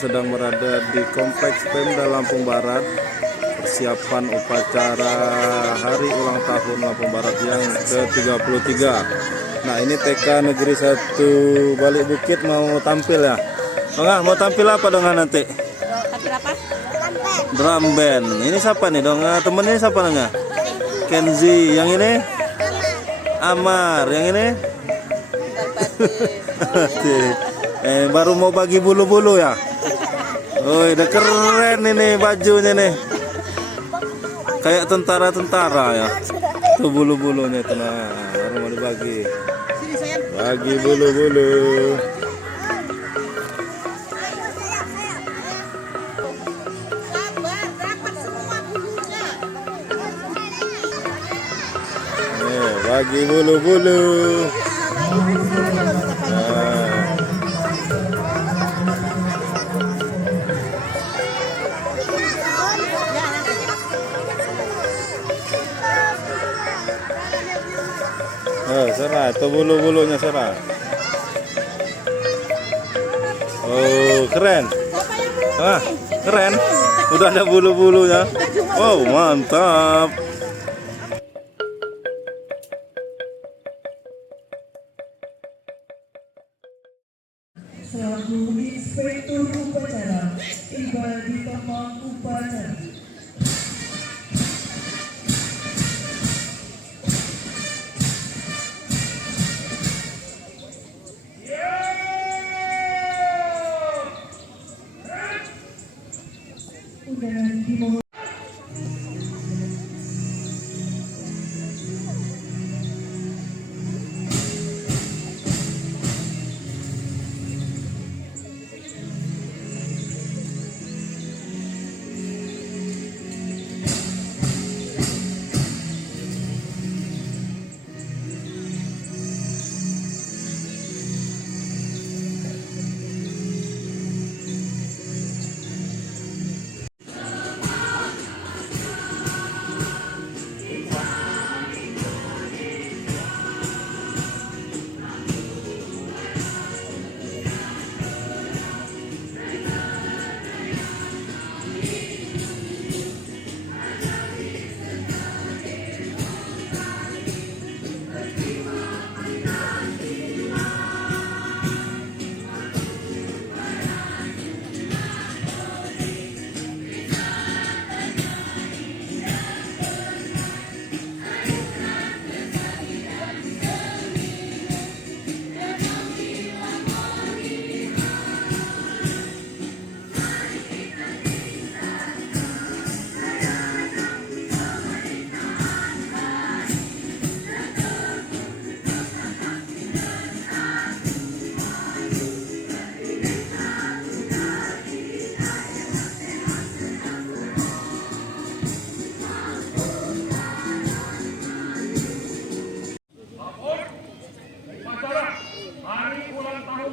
sedang berada di Kompleks Pemda Lampung Barat, persiapan upacara hari ulang tahun Lampung Barat yang ke-33. Nah, ini TK Negeri 1 Balik Bukit mau tampil ya. Dong, mau tampil apa dong nanti? Tampil apa? Drum band. Ini siapa nih dong? Temen ini siapa dong? Kenzi. Yang ini? Amar. Yang ini? Baru mau bagi bulu-bulu ya. Oh, udah keren ini bajunya nih. Kayak tentara-tentara ya. Tuh bulu-bulunya tuh, nah, baru mau dibagi. Bagi bulu-bulu. Bagi bulu-bulu. Serah, itu bulu-bulunya serah. Oh, keren. Keren. Udah ada bulu-bulunya. Wow, mantap. Selaku Inspektur Upacara tiba di tempat upacara. Undangan dimohon.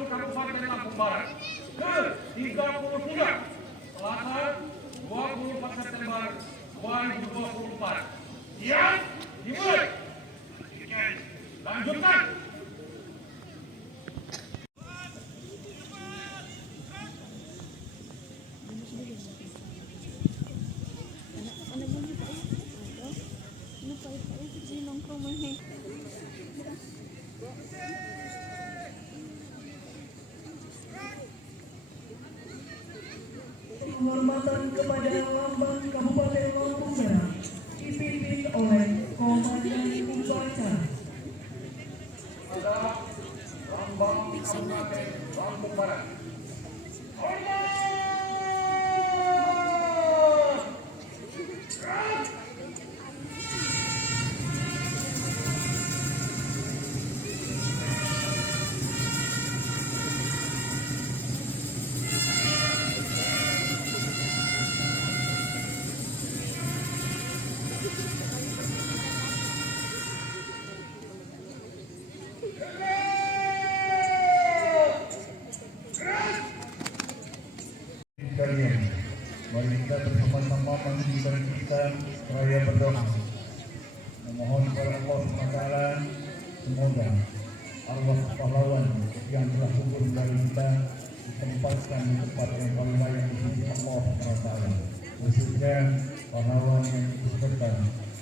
Kabupaten Lampung Barat ke-33 Selasa 24 September 2024. Siap, dimulai. Lanjutkan. Penghormatan kepada lambang Kabupaten Lampung Barat dipimpin oleh Komandan Upacara. Adalah lambang Kabupaten Lampung Barat. Sekalian, mari kita bersama-sama mengibarkan raya berdoa. Memohon kepada Allah SWT, semoga Allah pahlawan yang telah gugur dari kita ditempatkan di tempat yang paling layak di sisi Allah SWT, khususnya pahlawan yang dipersembahkan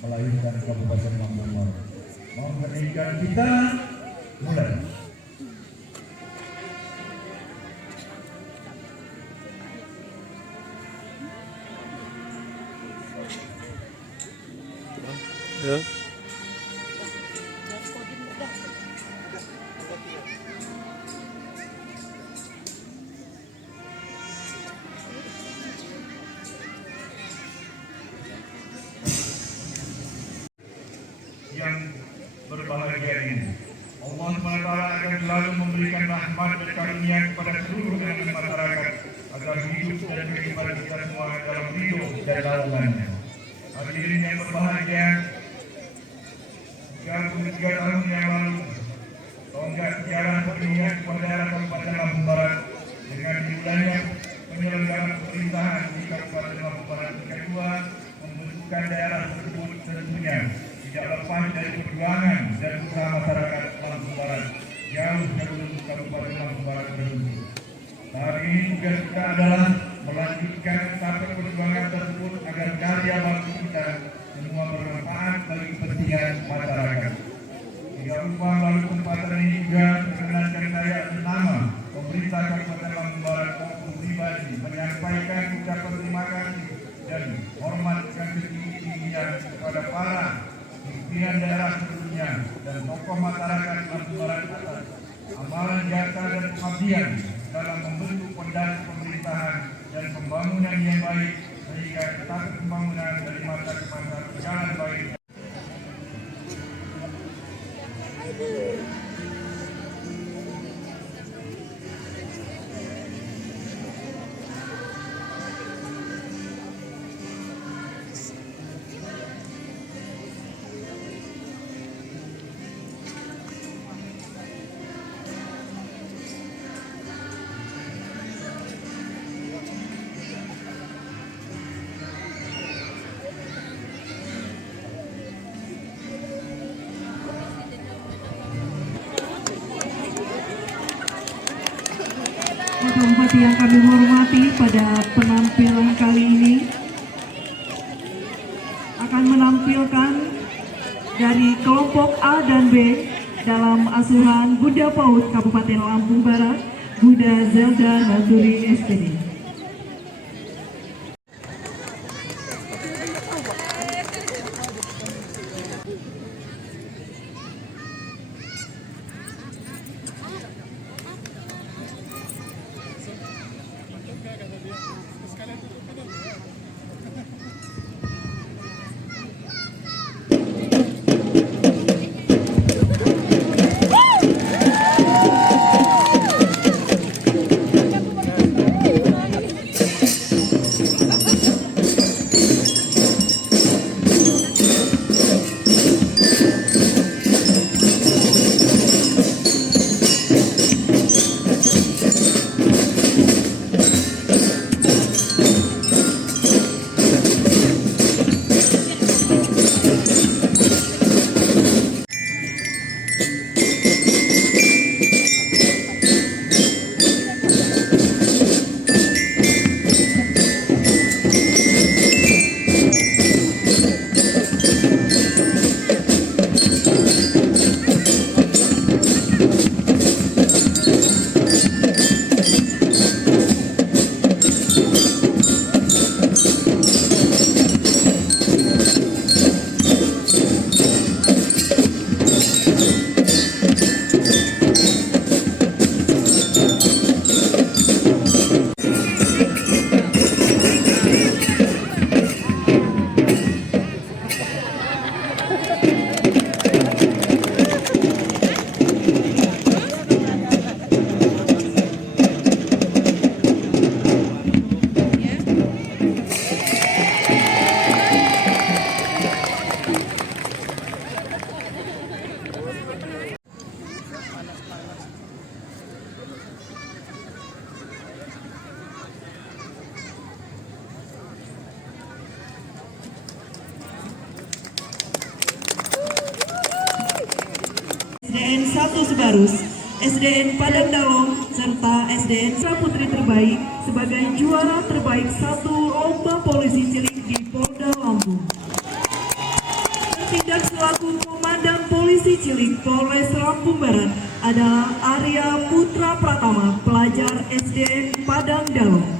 melahirkan Kabupaten Lampung Barat. Mohon pernikahan kita mulai. Ya. Yang berbahagia ini, Allah SWT akan selalu memberikan rahmat dan karunia kepada seluruh elemen masyarakat agar hidup dan kehidupan kita semua dalam hidup dan lawangannya. Hadirin yang berbahagia, 33 tahun yang lalu, tonggak sejarah pemilihan kepala daerah Kabupaten Lampung Barat dengan dimulainya penyelenggaraan pemerintahan di Kabupaten Lampung Barat tingkat 2 membentukkan daerah tersebut tentunya tidak lepas dari perjuangan dan usaha masyarakat Lampung Barat jauh sebelum Kabupaten Lampung Barat terbentuk. Saat ini tugas kita adalah melanjutkan sampai perjuangan tersebut agar karya bangsa kita semua bermanfaat bagi kepentingan masyarakat. Tidak lupa melalui kesempatan ini juga perkenankan saya atas nama pemerintah Kabupaten Lampung Barat maupun pribadi menyampaikan ucapan terima kasih dan hormat yang setinggi-tingginya kepada para pimpinan daerah sebelumnya dan tokoh masyarakat Lampung Barat atas amalan jasa dan pengabdian dalam membentuk fondasi pemerintahan dan pembangunan yang baik sehingga status pembangunan dari masa ke masa berjalan baik. Bupati yang kami hormati, pada penampilan kali ini akan menampilkan dari kelompok A dan B dalam asuhan Bunda PAUD Kabupaten Lampung Barat, Bunda Zelda Nazuri SPD. SDN 1 Sebarus, SDN Padang Dalong, serta SDN Putri terbaik sebagai juara terbaik 1 lomba polisi cilik di Polda Lampung. Bertindak selaku Komandan Polisi Cilik Polres Lampung Barat adalah Arya Putra Pratama, pelajar SDN Padang Dalem.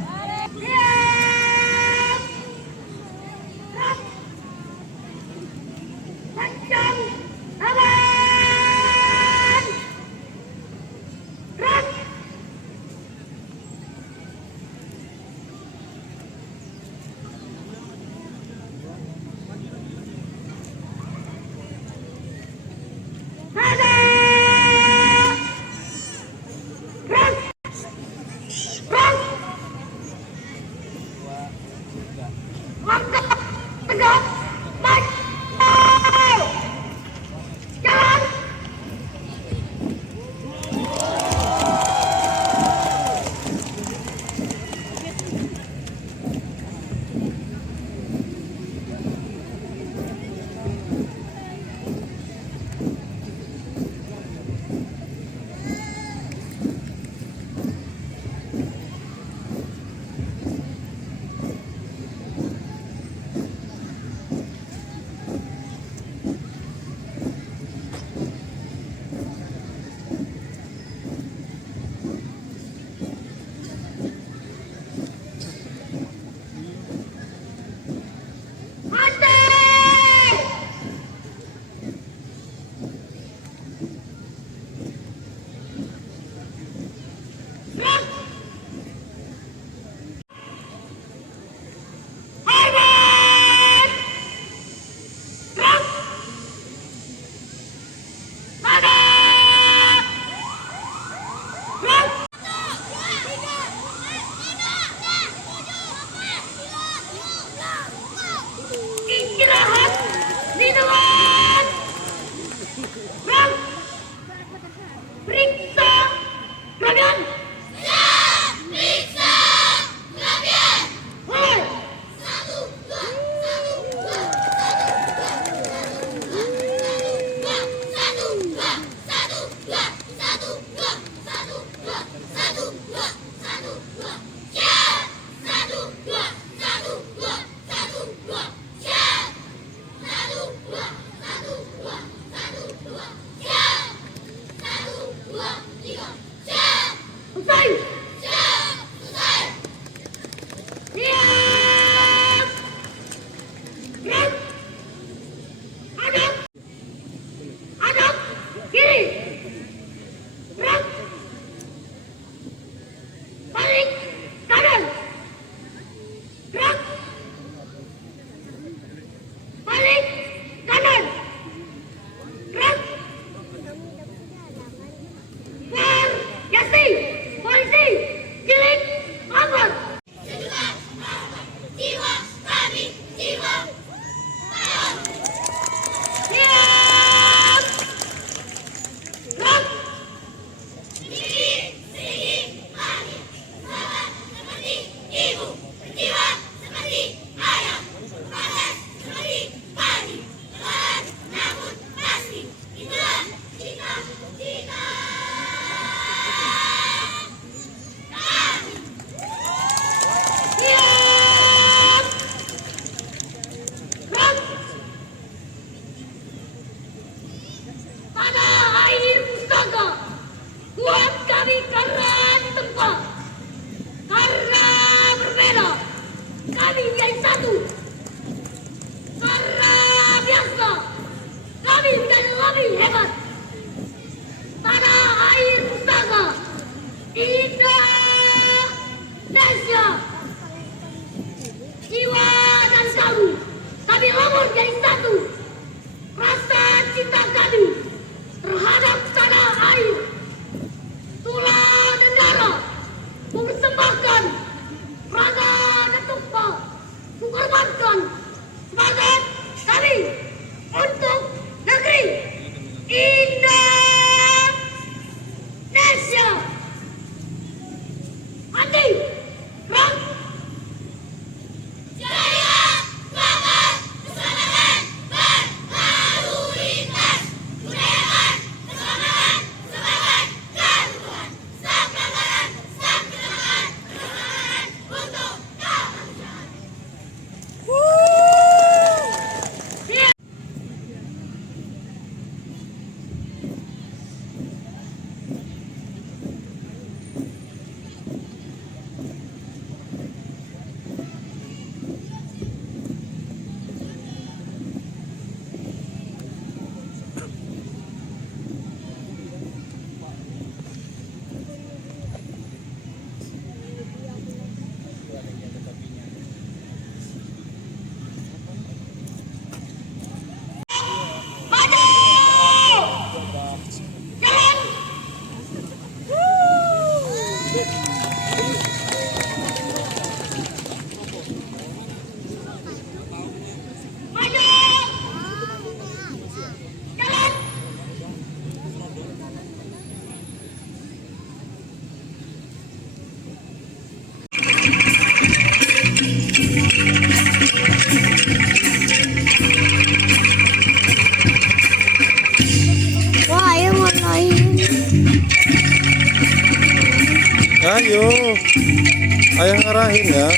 ngarahin ya.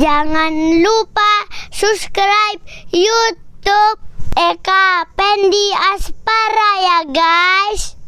Jangan lupa subscribe YouTube Eka Pendi Aspara ya guys.